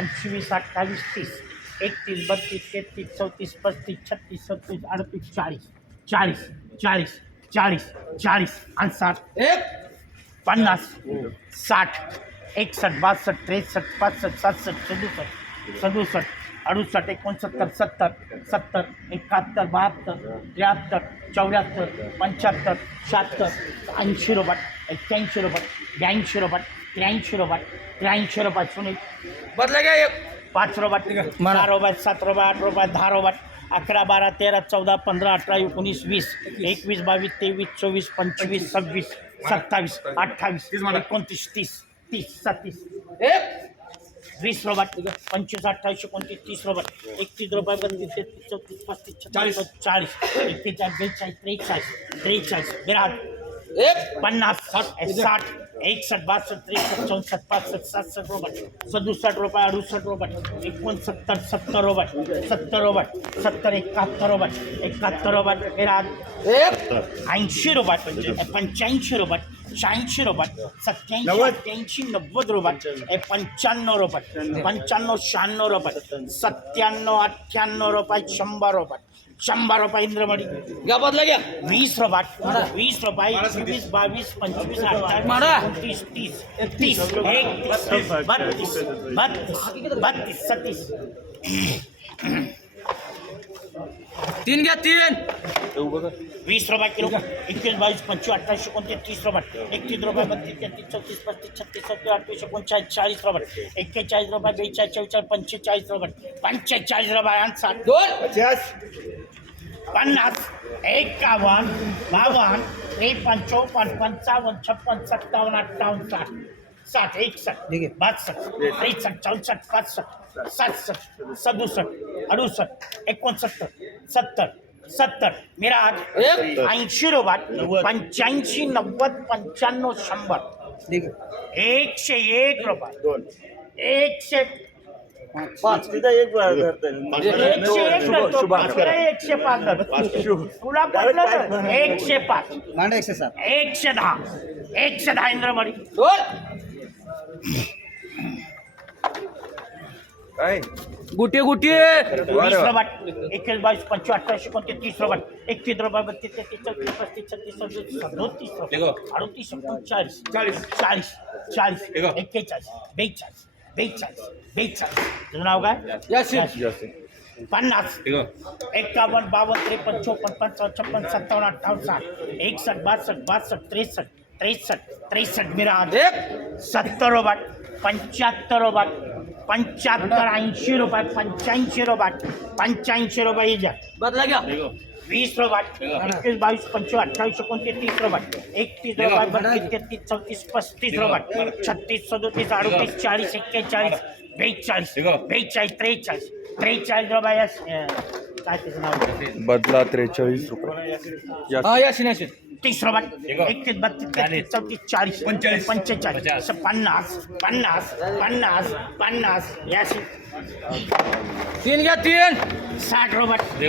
पंचवीस अठ्ठावीस तीस एकतीस बत्तीस तेहतीस चौतीस पस्तीस छत्तीस सत्तीस अडतीस चाळीस चाळीस चाळीस चाळीस चाळीस आणि साठ एक. पन्नास साठ एकसष्ट बासष्ट त्रेसष्ट पासष्ट सातसष्ट सदुसष्ट सदुसष्ट अडुसष्ट एकोणसत्तर सत्तर सत्तर एकाहत्तर बहात्तर त्र्याहत्तर चौऱ्याहत्तर पंच्याहत्तर शहात्तर ऐंशी रुपये एक्क्याऐंशी रुपये ब्याऐंशी रुपये बदला घ्या एक पाच रुपये सहा रुपये सात रुपये आठ रुपये दहा रुपये अकरा बारा तेरा चौदा पंधरा अठरा एकोणीस वीस एकवीस। बावीस तेवीस चोवीस पंचवीस सव्वीस सत्तावीस अठ्ठावीस एकोणतीस तीस तीस छत्तीस एक। वीस रुपये पंचवीस अठ्ठावीस एकोणतीस तीस रुपये एकतीस बत्तीस तेहतीस चौतीस पस्तीस छत्तीस चाळीस। एक्केचाळीस बेचाळीस त्रेचाळीस त्रेचाळीस एक. पन्नास साठ साठ एकसष्ट बासष्ट त्रेसष्ट चौसष्ट पासष्ट सातसष्ट रुपये सदुसष्ट रुपये अडुसष्ट रुपये एकोणसत्तर सत्तर रुपये सत्तर रुपये सत्तर एकाहत्तर रुपये एकाहत्तर एक. ऐंशी रुपये पंच्याऐंशी रुपये शहाऐंशी रुपये सत्याऐंशी अठ्ठ्याऐंशी नव्वद ए, पंच्याण्णव रुपये पंच्याण्णव शहाण्णव रुपये सत्त्याण्णव अठ्ठ्याण्णव रुपये शंभर रुपये शंभर रुपये इंद्रमणी घ्या बदला घ्या वीस रुपये। वीस रुपये एकवीस बावीस पंचवीस मारा. अठ्ठावीस तीस तीस तीस एकतीस। बत्तीस। बत्तीस बत्तीस सत्तीस तीन घ्या तीन। वीस रुपये किलो। एकतीस बावीस पंचवीस एकोणतीस तीस रुपये। एकतीस रुपये बत्तीस तेहतीस चौतीस पस्तीस छत्तीस सत्तीस अठ्ठावीस एकोणचाळीस चाळीस रुपये। एक्केचाळीस रुपये बेचाळीस चौचाळीस पंचेचाळीस रुपये। पंचेचाळीस रुपये आणि साठ दोन पन्नास एकावन्न बावन्न त्रेपन्न चौपन्न पंचावन्न छप्पन सत्तावन्न अठ्ठावन्न साठ. साठ एकसष्ट बासष्ट त्रेसष्ट चौसष्ट पासष्ट सातसष्ट सदुसष्ट अडुसष्ट एकोणसत्तर सत्तर सत्तर. मिराज ऐंशी रुपये पंच्याऐंशी नव्वद पंच्याण्णव शंभर. एकशे एक रुपये एकशे पाच एकशे एक पाच. तुला पटलं एकशे पाच. मांडा एकशे सात. एकशे दहा. एकशे दहा इंद्रमणी. गुटे गुटे. वीस रुपये एकवीस बावीस पंचवीस अठ्ठावीस एकोणतीस तीस रुपये एकतीस रुपये बत्तीस तेहतीस चौतीस पस्तीस छत्तीस सदतीस सदोतीस अडतीस एकोणचाळीस. चाळीस. चाळीस. चाळीस. एक्केचाळीस. बेचाळीस. बेचाळीस बेचाळीस तुझं नाव काय? पन्नास. एकावन्न बावन्न त्रेपन्न चोपन्न पंचावन्न छप्पन सत्तावन्न अठ्ठावन्न साठ एकसष्ट बासष्ट बासष्ट त्रेसष्ट त्रेसष्ट त्रेसष्ट मिराज. एक. सत्तर रुपये पंच्याहत्तर रुपये पंच्याहत्तर ऐंशी रुपये पंच्याऐंशी रुपये पंच्याऐंशी रुपये इजा. बदला घ्या. वीस रुपये एकवीस बावीस पंचवीस अठ्ठावीस एकोणतीस तीस रुपये एकतीस बत्तीस तेहतीस चौतीस पस्तीस रुपये छत्तीस सदोतीस अडतीस चाळीस एक्केचाळीस बेचाळीस बेचाळीस त्रेचाळीस. त्रेचाळीस रुपये बदला त्रेचाळीस रुपये. हा तीस रुपये. एकतीस बत्तीस तेहतीस चौतीस चाळीस पंचेचाळीस. पंचेचाळीस पन्नास पन्नास पन्नास पन्नास. याशी तीन घ्या तीन. साठ रुपये.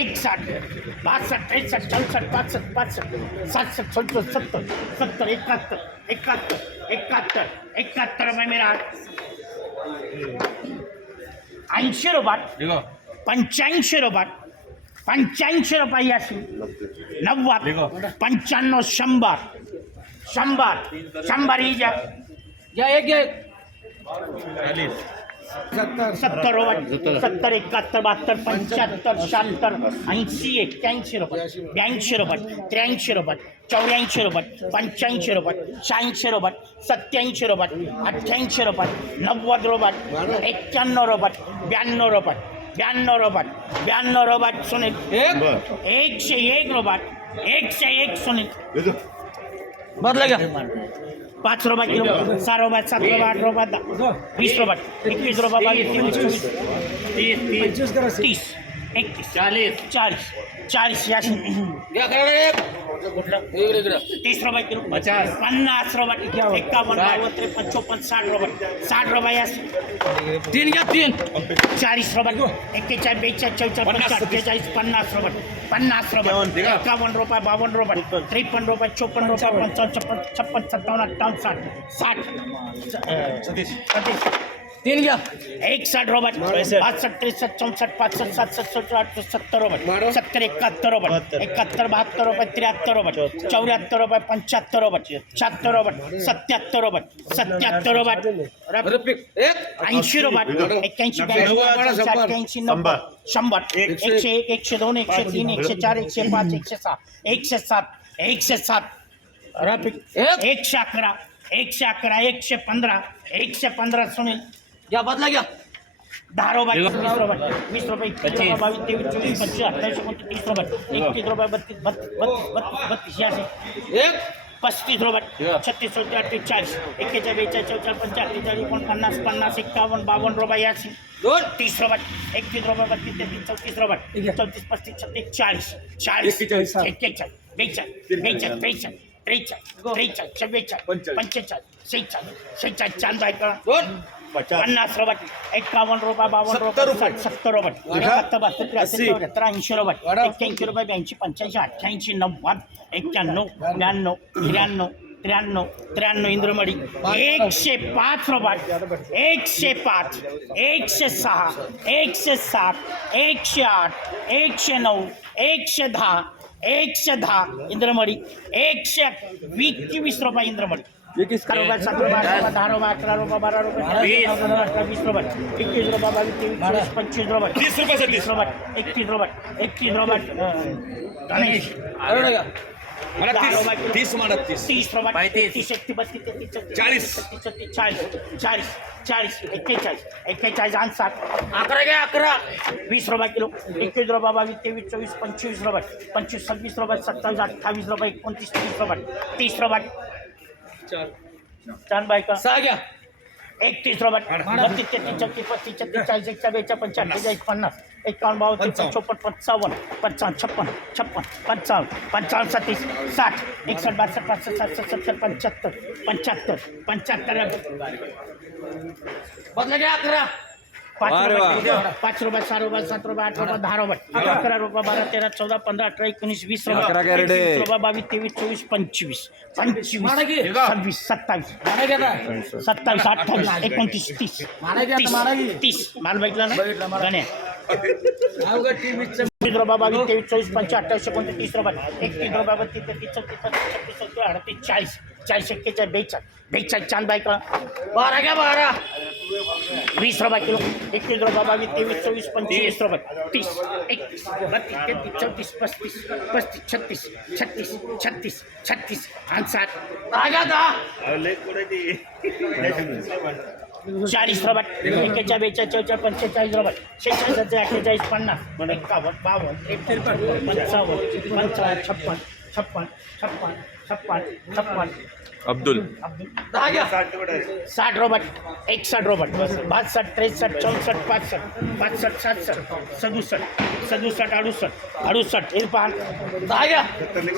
एक साठ बासष्ट त्रेसष्ट चौसष्ट पासष्ट पासष्ट सातसष्ट सदुसष्ट सत्तर सत्तर एकाहत्तर एकाहत्तर एकाहत्तर एकाहत्तर रुपये मेरा. ऐंशी रुपये. पंच्याऐंशी रुपये पंच्याऐंशी रुपये याशी नव्वद पंच्याण्णव शंभर शंभर शंभर ही जा। घ्या एक एक. सत्तर। रुपये सत्तर। एकाहत्तर बहात्तर पंच्याहत्तर शहात्तर ऐंशी एक्क्याऐंशी रुपये ब्याऐंशी रुपये त्र्याऐंशी रुपये चौऱ्याऐंशी रुपये पंच्याऐंशी रुपये शहाऐंशी रुपये सत्याऐंशी रुपये अठ्ठ्याऐंशी रुपये नव्वद रुपये एक्क्याण्णव रुपये ब्याण्णव रुपये ब्याण्णव रुपये ब्याण्णव रुपये सुनील एक एकशे एक रुपये एकशे एक सुनील बदला घ्या पाच रुपये किलो सहा रुपये सात रुपये आठ रुपये दहा वीस रुपये एकवीस रुपये बावीस तेवीस चोवीस तीस तीस तीस एकतीस चाळीस तीस रुपये किलो। पचास। पन्नास रुपये। एकावन्न बावन्न त्रेपन्न चोपन्न साठ रुपये। साठ रुपये याशी तीन घ्या तीन। चाळीस रुपये। एक्केचाळीस बेचाळीस चौचाळीस पंचाळीस अठ्ठेचाळीस पन्नास रुपये। पन्नास रुपये। एकावन्न रुपये बावन्न रुपये। त्रेपन्न रुपये चोपन्न रुपये पंचावन्न। छप्पन छप्पन सत्तावन्न अठ्ठावन्न साठ। साठ। अं, सतीश। तीन घ्या एकसठ रोबट त्रेसष्ट चौसष्ट पासष्ट सातसष्ट सत्तर अडुसष्ट सत्तर रोबट सत्तर एकाहत्तर रोबट एकाहत्तर बहात्तर रुपये त्र्याहत्तर रोबट चौऱ्याहत्तर रुपये पंच्याहत्तर रोबट शहात्तर रोबट सत्याहत्तर रोबट सत्याहत्तर रोबट एक ऐंशी रोबट एक्क्याऐंशी नव्वद शंभर एकशे एक एकशे दोन एकशे तीन एकशे चार एकशे पाच एकशे सहा एकशे सात एकशे सात रफिक एक. एकशे अकरा एकशे अकरा एकशे पंधरा एकशे पंधरा सुनील घ्या बदला घ्या. दहा रुपये वीस रुपये वीस रुपये एकवीस रुपये बावीस तेवीस चोवीस पंचवीस अठ्ठावीस एकोणतीस तीस रुपये एकतीस रुपये बत्तीस बत्तीस बत्तीस बत्तीस बत्तीस एक. पस्तीस रुपये छत्तीस रुपये अठ्ठेचाळीस चाळीस एक्केचाळीस बेचाळीस चौचाळीस पंचाळीस अठ्ठेचाळीस एकोणपन्नास पन्नास एक्कावन्न बावन्न रुपये यासी. दोन. तीस रुपये एकतीस रुपये बत्तीस तेहतीस चौतीस रुपये चौतीस पस्तीस छत्तीस चाळीस चाळीस एक्केचाळीस बेचाळीस बेचाळीस बेचाळीस त्रेचाळीस त्रेचाळीस चव्वेचाळीस पंचेचाळीस. शेहेचाळीस शेहेचाळीस चाँद आहे दोन. पन्नास रुपये एक्कावन्न रुपये बावन्न रुपये सत्तर रुपये. बहात्तर त्र्याहत्तर चौऱ्याहत्तर ऐंशी रुपये एक्क्याऐंशी रुपये ब्याऐंशी पंच्याऐंशी अठ्ठ्याऐंशी नव्वद एक्क्याण्णव ब्याण्णव त्र्याण्णव त्र्याण्णव त्र्याण्णव इंद्रमडी एकशे पाच रुपये एकशे पाच एकशे सहा एकशे सात एकशे आठ एकशे नऊ एकशे दहा एकशे दहा इंद्रमडी एकशे वीस वीस रुपये इंद्रमडी अकरा रुपये सात रुपये आठ रुपये दहा रुपये अकरा रुपये बारा रुपये रुपये, अठरा वीस रुपये एकवीस रुपये बावीस तेवीस चोवीस पंचवीस रुपये तीस रुपये तीस रुपये एकतीस रुपये एकतीस रुपये गणेश. किलो. तीस म्हणत तीस. तीस रुपये पैंतीस. तीस. एकतीस बत्तीस तेहतीस चाळीस. छत्तीस छत्तीस चाळीस चाळीस चाळीस एक्केचाळीस एक्केचाळीस आणि साठ अकरा घ्या अकरा. वीस रुपये किलो. एकवीस रुपये बावीस तेवीस चोवीस पंचवीस रुपये पंचवीस सव्वीस रुपये सत्तावीस अठ्ठावीस रुपये एकोणतीस तीस रुपये तीस रुपये चार बायका सहा घ्या एकतीस रुपये बत्तीस तेहतीस छत्तीस पस्तीस छत्तीस चाळीस एकशे बेचाळीस पंचाळीस अठ्ठेचाळीस पन्नास एकावन्न बावन्न त्रेपन्न चोपन्न पंचावन्न पंचावन्न छप्पन छप्पन पंचावन्न पंचावन्न सत्तीस साठ एकसष्ट बासष्ट पासष्ट सातशे सत्तर पंच्याहत्तर पंच्याहत्तर पंच्याहत्तर बदला घ्या अकरा पाच रुपये. पाच रुपये सहा रुपये सात रुपये आठ रुपये दहा रुपये अकरा रुपये बारा तेरा चौदा पंधरा अठरा एकोणीस वीस रुपये. एकवीस रुपये बावीस तेवीस चोवीस पंचवीस पंचवीस. सव्वीस सत्तावीस सत्तावीस अठ्ठावीस एकोणतीस तीस. तीस तीस माल बघितला ना. गण्या. वीस रुपये बावीस तेवीस चोवीस पंचवीस अठ्ठावीस एकोणतीस तीस रुपये एकतीस रुपये बत्तीस तेहतीस चौतीस छत्तीस सत्तीस अडतीस चाळीस चाळीस एक्केचाळीस बेचाळीस बेचाळीस चाँद बायका बारा घ्या बारा वीस रुपये किलो। एकतीस रुपये बावीस तेवीस चोवीस पंचवीस रुपये तीस एकतीस बत्तीस तेहतीस चौतीस पस्तीस पस्तीस, छत्तीस छत्तीस छत्तीस छत्तीस आणि दहा घ्या दहा चाळीस रुपये एक्केचाळीस बेचाळीस चौचाळीस पंचेचाळीस रुपये शेहेचाळीस अठ्ठेचाळीस पन्नास एकावन्न बावन्न त्रेपन्न पंचावन्न पंचावन्न छप्पन छप्पन छप्पन। छप्पन छप्पन। अब्दुल। साठ रोबट एकसठ रोबट बासष्ट त्रेसष्ट चौसष्ट पासष्ट पासष्ट सातसष्ट सदुसष्ट सदुसष्ट अडुसष्ट अडुसष्ट इरफान दहा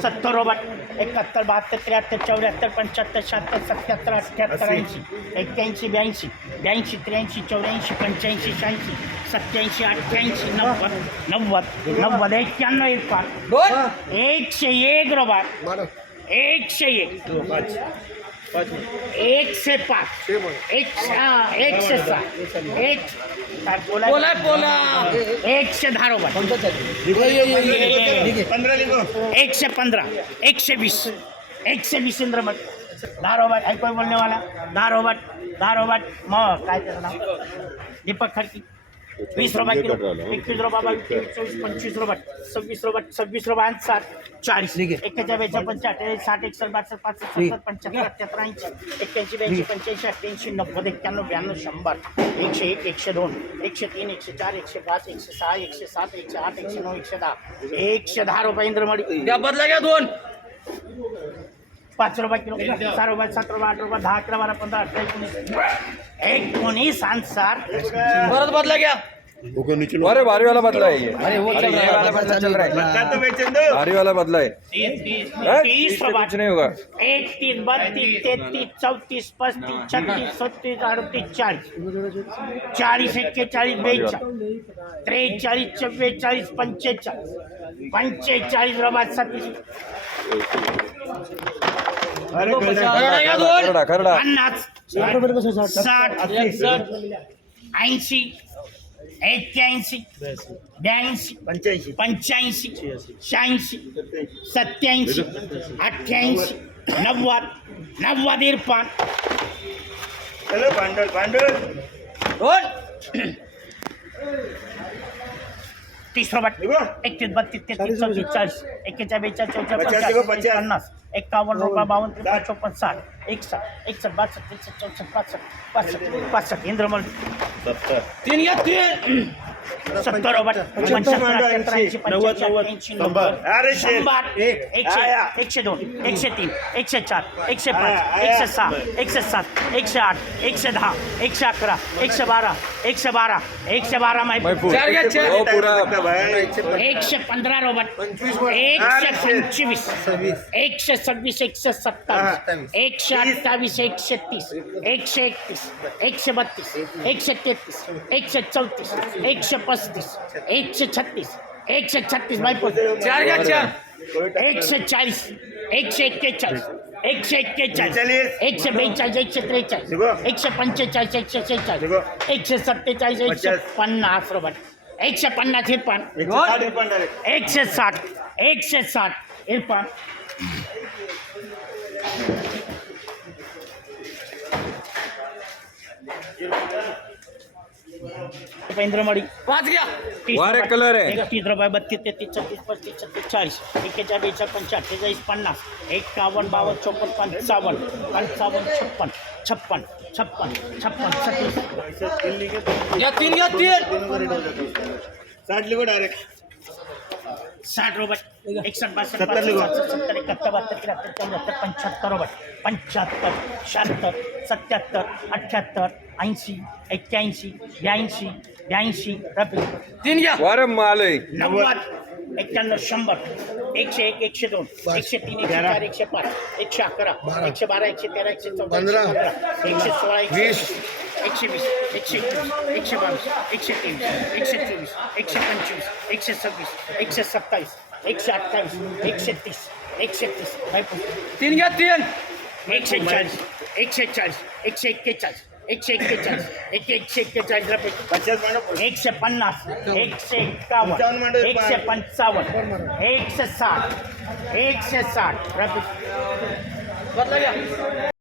सत्तर रोबट एकाहत्तर बहात्तर त्र्याहत्तर चौऱ्याहत्तर पंच्याहत्तर शहात्तर सत्याहत्तर अठ्ठ्याहत्तर ऐंशी एक्क्याऐंशी ब्याऐंशी ब्याऐंशी त्र्याऐंशी चौऱ्याऐंशी पंच्याऐंशी शहाऐंशी सत्याऐंशी अठ्ठ्याऐंशी नव्वद नव्वद नव्वद एक्क्याण्णव इरफान दोन एकशे एक रोबट। एकशे एक एकशे पाच। एक हा, एक काय बोलाय? बोला बोला। एकशे रोबट एकशे पंधरा एकशे वीस एकशे वीस इंद्रमठ दहा रोबट ऐकू बोलणे वाला? दहा रोबट दहा रोबट मग काय त्याचं नाव? दीपक खडकी। वीस रुपये किलो. एकवीस रुपये बावीस तेवीस चोवीस पंचवीस रुपये सव्वीस रुपये सव्वीस रुपये आणि साठ. चाळीस. बेचाळीस पंच्याहत्तर साठ एकसष्ट बासष्ट पासष्ट सत्तर पंच्याहत्तर अठ्ठ्याहत्तर ऐंशी. एक्क्याऐंशी ब्याऐंशी पंच्याऐंशी अठ्ठ्याऐंशी नव्वद एक्क्याण्णव ब्याण्णव शंभर. एकशे एक एकशे दोन एकशे तीन एकशे चार एकशे पाच एकशे सहा एकशे सात एकशे आठ एकशे नऊ एकशे दहा. एकशे दहा रुपये इंद्रमडी घ्या बदला घ्या दोन. पाच रुपये किलो सहा रुपये सात रुपये आठ रुपये दहा अकरा बारा पंधरा अठरा एकोणीस एकोणीस आणि साठ परत बदला घ्या अरे भारी वाला बदला है ये। अरे वो चल रहा है, वाला बदला चल रहा है। भारी वाला बदला है। तीस तीस? तीस। इससे कुछ नहीं होगा। एकतीस बत्तीस तेहतीस चौतीस पस्तीस छत्तीस सत्तीस अडतीस चाळीस चाळीस एक्केचाळीस बेचाळीस त्रेचाळीस चव्वेचाळीस चालीस पंचे चालीस पंचे चालीस घ्या दोन खरडा खरडा पन्नास साठ ऐंशी। एक्क्याऐंशी ब्याऐंशी पंच्याऐंशी पंच्याऐंशी शहाऐंशी सत्याऐंशी अठ्ठ्याऐंशी नव्वद नव्वद इरफान दोन तीस रोबट. एकतीस बत्तीस तेहतीस चौतीस. चाळीस. एक्केचाळीस बेचाळीस चौचाळीस पचास. पन्नास एकावन्न रुपये बावन्न त्रेपन्न चौपन्न साठ. एकसष्ट एकसष्ट बासष्ट त्रेसष्ट चौसष्ट पासष्ट पासष्ट पासष्ट. इंद्रमल तीन घ्या तीन. सत्तर रोबट. शंभर. एक. एकशे दोन एकशे तीन एकशे चार एकशे पाच. एकशे सहा एकशे सात एकशे आठ एकशे दहा एकशे अकरा एकशे बारा एकशे बारा. एकशे बारा मैफूल चार घ्या, चार. हो पुरा. एकशे पंधरा रोबट. एकशे. पंचवीस एकशे सव्वीस. एकशे सत्तावीस. एकशे अठ्ठावीस एकशे तीस. एकशे एकतीस. एकशे बत्तीस. एकशे तेहतीस. एकशे चौतीस. एकशे पस्तीस. एकशे छत्तीस. एकशे छत्तीस बायको चार घ्या चार. एकशे चाळीस. एकशे एक्केचाळीस. एकशे एक्केचाळीस. एकशे बेचाळीस एकशे त्रेचाळीस. एकशे पंचेचाळीस एकशे शेहेचाळीस. एकशे सत्तेचाळीस एकशे. पन्नास रोबट एकशे पन्नास हे पण एकशे साठ रुपये direct. एकशे साठ एकशे इरफान पेंद्रमडी पाच घ्या वारे कलर आहे. एकतीस रुपये बत्तीस तेहतीस छत्तीस पस्तीस छत्तीस चाळीस. एक्केचाळीस बेचाळीस पंचा अठ्ठेचाळीस पन्नास. एकावन्न बावन्न चौपन्न पंचावन्न पंचावन्न छप्पन छप्पन छप्पन छप्पन छत्तीस घ्या तीन साठ लिगो डायरेक्ट साठ रुपये. एकसष्ट बासष्ट सत्तर एकाहत्तर बहात्तर त्र्याहत्तर चौऱ्याहत्तर पंच्याहत्तर रुपये. पंच्याहत्तर शहात्तर सत्याहत्तर अठ्ठ्याहत्तर ऐंशी एक्क्याऐंशी ब्याऐंशी ब्याऐंशी तीन घ्या। वारे माल आहे नव्वद एक्क्याण्णव शंभर एकशे एक एकशे दोन एकशे तीन एकशे चार एकशे पाच एकशे अकरा एकशे बारा एकशे तेरा एकशे चौदा एकशे पंधरा. एकशे सोळा एकशे वीस. एकशे वीस एकशे एकवीस एकशे बावीस एकशे तेवीस एकशे चोवीस एकशे पंचवीस एकशे सव्वीस एकशे सत्तावीस एकशे अठ्ठावीस एकशे तीस एकशे तीस. तीन घ्या तीन. एकशे चाळीस एकशे चाळीस एकशे एक्केचाळीस. एकशे एक्केचाळीस. एकशे एकशे एक्केचाळीस रुपये. पचास मांडव एकशे पन्नास. एकशे एक्कावन्न एकशे पंचावन्न. एकशे साठ. एकशे साठ.